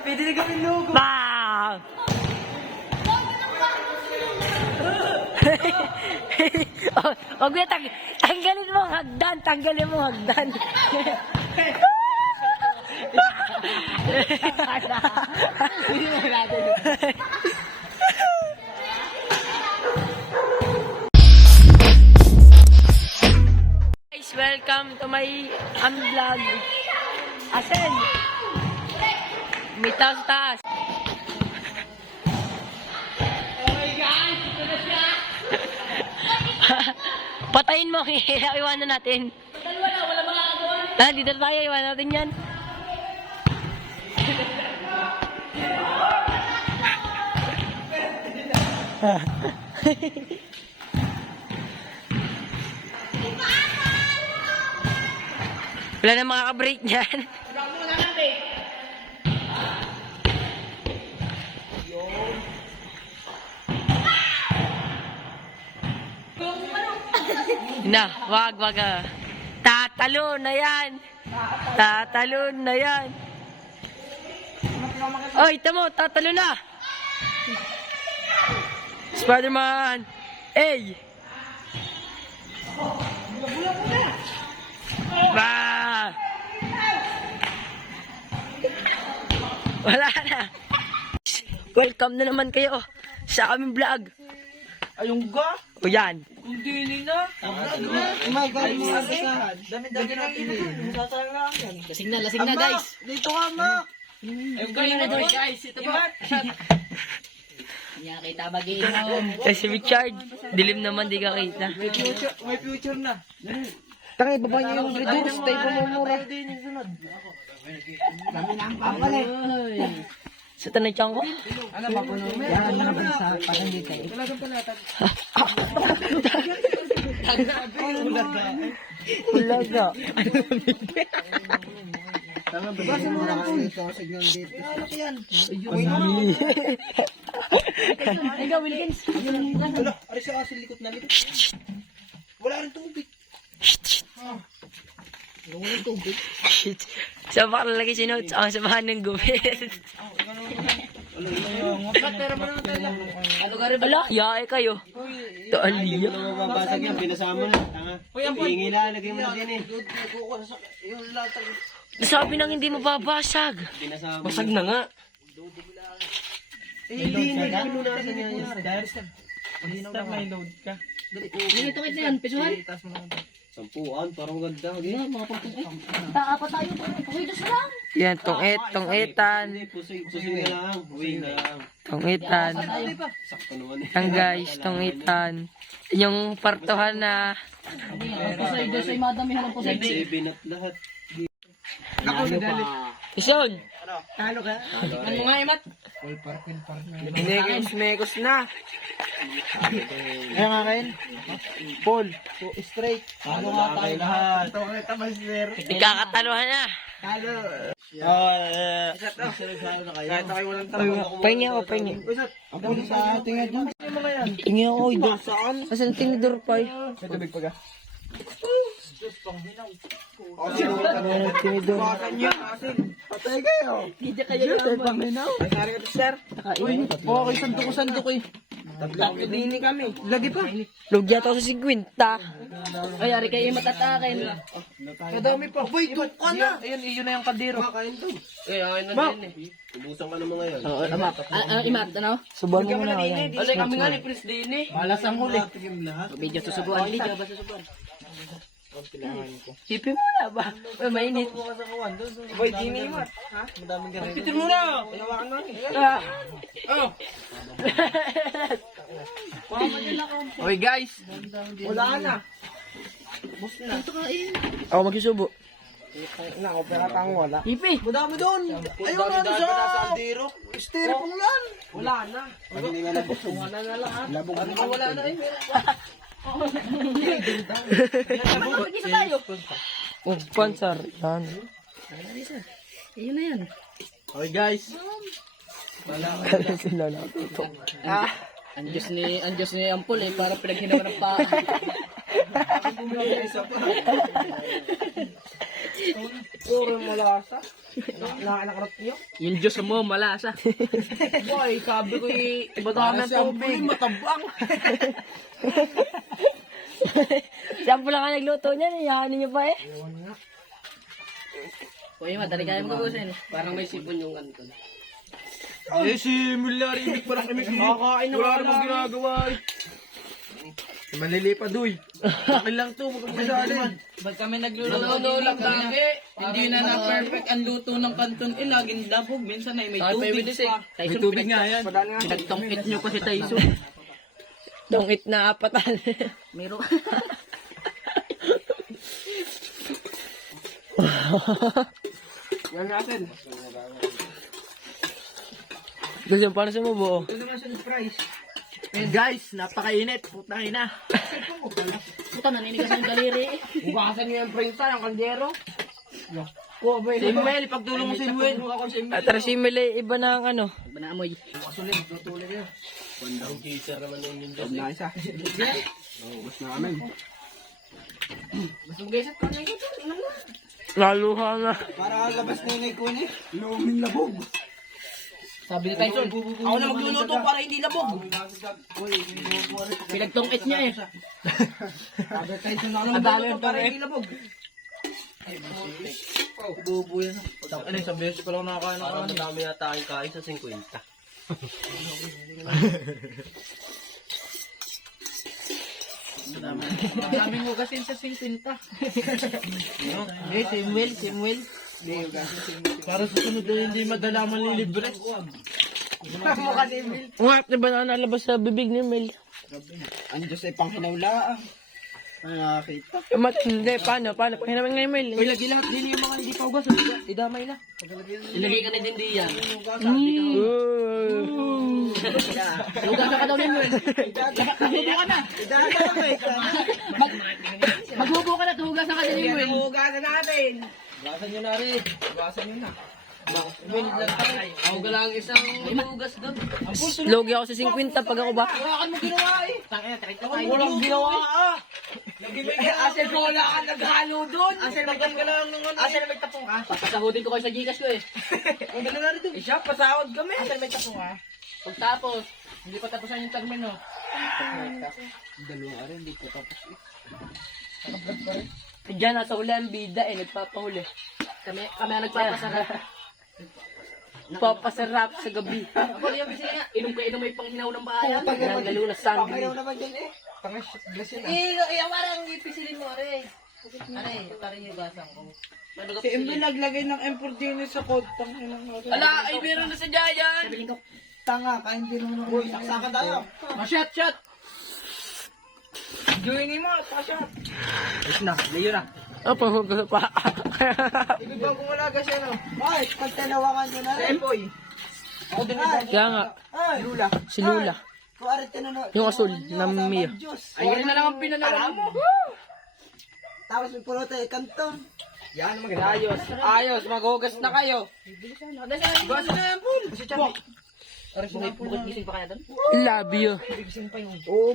Pwede na gawin logo. Bang! Oh, wag mo tanggalin mo ang hagdan, tanggalin mo ang hagdan. Hindi mo natin. Guys, welcome to my vlog. Asen? May taas. Patayin mo, iwanan natin. Wala makakagawa. Dito tayo, iwanan natin yan. Wala na makaka-break niyan. Na, wag. Tatalon na yan. Tatalon na yan. Oy, tamo, tatalon na. Spider-Man. Hey. Ba. Wala na. Welcome na naman kayo sa aming vlog. Ayong ga? O yan. Kung dili na. Dami natin eh. Sasayang lang yan. Lasing na guys. Dito ka, Ma. Ayong ga na doon, guys. Ito ba? Kita mag-iinom. Si Richard, dilim naman, di ka kita. May future na. Tangay, baba niyo yung reduce, tayo pumumura. Din yung sunod. Sa tanay tiyang ko? Ano ba puno? Yan, ano ba sa parang dito eh. Talagang panatan. Ulaga. Tama ba? Basta mo lang po. Ito, signal dito. Ano yan? Ikaw, Wilkins. Wala, aris yung asin likot na likot. Wala rin tubig. Wala rin tubig. Sa baka lalagay si Notes ang samahan ng gupit. Pera mo naman tayo lang. Ala, yae kayo. Ito, aliya. Mababasag yan, pinasama na. Tanga. Hingi na, lagay mo na din eh. Yung latag. Sabi nang hindi mababasag. Pinasama. Basag na nga. Hindi na, pinunasan niya yan. Basta may load ka. Dito kita yan, pisuhan. Taas mo naman. Sampuan, parang ganda. Taapa tayo. Pakidos na lang. Yan, tong-etan. Hindi, pusoy na lang. Uwi na lang. Tong-etan. Sakto naman eh. Yan guys, tong-etan. Yung partohan na. Pusay, doon sa'y madamihan ng pusay. Seven at lahat. Ison! Talo ka? Ano nga, Emat? Mekos na. Kaya nga kain. Paul. Straight. Talo nga tayo lahat. Ito ang tamasler. Ikakataluhan na. Talo. Kahit na kayo walang talo. Pahingi ako, pahingi. Ang pulis sa tingin dyan. Ano mga yan? Tingi ako, idol. Saan? Asan tinidor pa eh? Sa tubig pa ka. Tinidor. Patay kayo. Hindi kayo Ay, paminaw. Ay, sari ka to, sir. Okay, sandok ko eh. Tatlo dini kami. Lagi pa. Lugya to sa 50. Ay, ari kayo Emat at akin. Kadami pa. Boy, tuk ka na. Ayun, iyon na yung kaldero. Kain to. Eh, ayun na din eh. Ubusan ka naman ngayon. Emat, ano? Subuhan mo muna yan. Alay, kami nga ni Prince Dini. Balas ang huli. Video susubuan. Video ba susubuan? Sipin mo na ba? Mainit. Boy, Dini mo. Ha? Madaming ganun. Pitin mo na. Tayawakan na. Oh. Oy guys. Wala na. Bus na. Ako magsusubo. Nako, pera pang wala. Hipi. Madami doon. Ayun na sa styrofoam lang. Wala na. Wala na lang ha. Wala na eh. Mag-isa tayo. Oh, sponsor. Yan. Ayun na yan. Okay guys. Kaya sila natuto. Ang Diyos ni Ampul eh, para pinaghinawa ng pa. Puro malasa. Nakakarap niyo. Yung Diyos mo, malasa. Boy, sabi ko iba naman tubig. Matabang. Sample lang ka nagluto niyan, iyahanin niyo pa eh. Uy, madali kaya mag-ubusin. Parang may sipon yung kanto. Eh, si Mulyari, hindi parang kami kakain na wala namang ginagawa eh. Malilipad, uy. Akin lang to, magkakasali. Ba't kami nagluluto lang dati? Hindi na perfect ang luto ng kanton. Laging dabog. Minsan ay may tubig pa. May tubig nga yan. Pinagtongkit nyo pa si Tyson. Tungit na apatan. Meron. Yan natin. Gusto mo, paano sumubuo? Ito naman sa surprise. And guys, napakainit. Putang ina. Puta, naninigas yung daliri eh. Ugasan niyo yung prinsa, yung kaldero. Samuel, pagtulong mo si Samuel. At tara si Mili, iba na ang ano. Iba na amoy. Kasulid, tutulid yun. Bandang teacher naman yung job na isa. Ubus na kami. Gusto mo guys at kanay ko. Laluha na. Para labas na yun ko ni. Luming labog. Sabi ni Tyson, ako na magluluto para hindi labog. Pinagtongkit niya eh. Sabi tayo sa nakalong para hindi labog. Bubo yan. Ano, sa beses pa lang nakakain ng ano. Dami yata aking kain sa 50. Daming hugasin sa 50. Eh, Samuel. Para sa sunod na hindi madala manlilibre. Mukha si Emil. Nga, diba na nalabas sa bibig ni Mel? Ang Diyos ay panghinawlaan. Ay, nakakita. Hindi, paano? Paano? Pahinaman nga ni Mel. Uy, lagi lahat din yung mga hindi pa ugas. Idamay na. Ilagay ka na din diyan. Hugasan ka daw din yun. Maghubo ka na. Maghubo ka na, tuhugasan ka din yun. Hugasan natin. Hugasan nyo na rin. Hugasan nyo na. Ako ka lang isang hugas doon. Logi ako sa 50 pag ako ba? Hawakan mo ginawa eh. Walang ginawa ah. Asel ko wala ka naghalo doon. Asel magkan ka lang ng ano. Asel may tapong ka. Papasahodin ko kayo sa Gcash ko eh. Ang ganda na rin doon. Siya, pasahod kami. Asel may tapong ka. Pagtapos, hindi pa tapusan yung termino. Dalawa rin, hindi ko tapos eh. Diyan nasa huli ang bida eh, nagpapahuli. Kami ang nagpapasarap. Papasarap sa gabi. Ako yung bisili nga. Inom ka inom may panghinaw ng bahayan. Nangalo na sandwich. Panginaw naman dyan eh. Pang-shot glass yun ah. Parang ipisilin mo, Aray. Aray, parang yung gasang ko. Si Emil naglagay ng M14 sa kodtang. Ala, ay meron na sa Jayan. Tanga, kain din naman. Uy, saksakan tayo. Shot, shot. Joinin mo, pa-shot. Yes na, layo na. Opo, hugas pa. Ibig bang kumulaga siya no? Ay, pag tinawakan nyo na rin. Empoy. Ako din ito. Kaya nga, Ay, Lula. si Lula. Kung arit tinanong. Yung asul, na Mia. Ayun na lang ang pinanalang mo. Tapos may puno tayo kanton. Yan, maganda. Ayos, ayos. Maghugas na kayo. Basta na yan, Paul. Bukit gising pa kaya doon? Love you. Oo,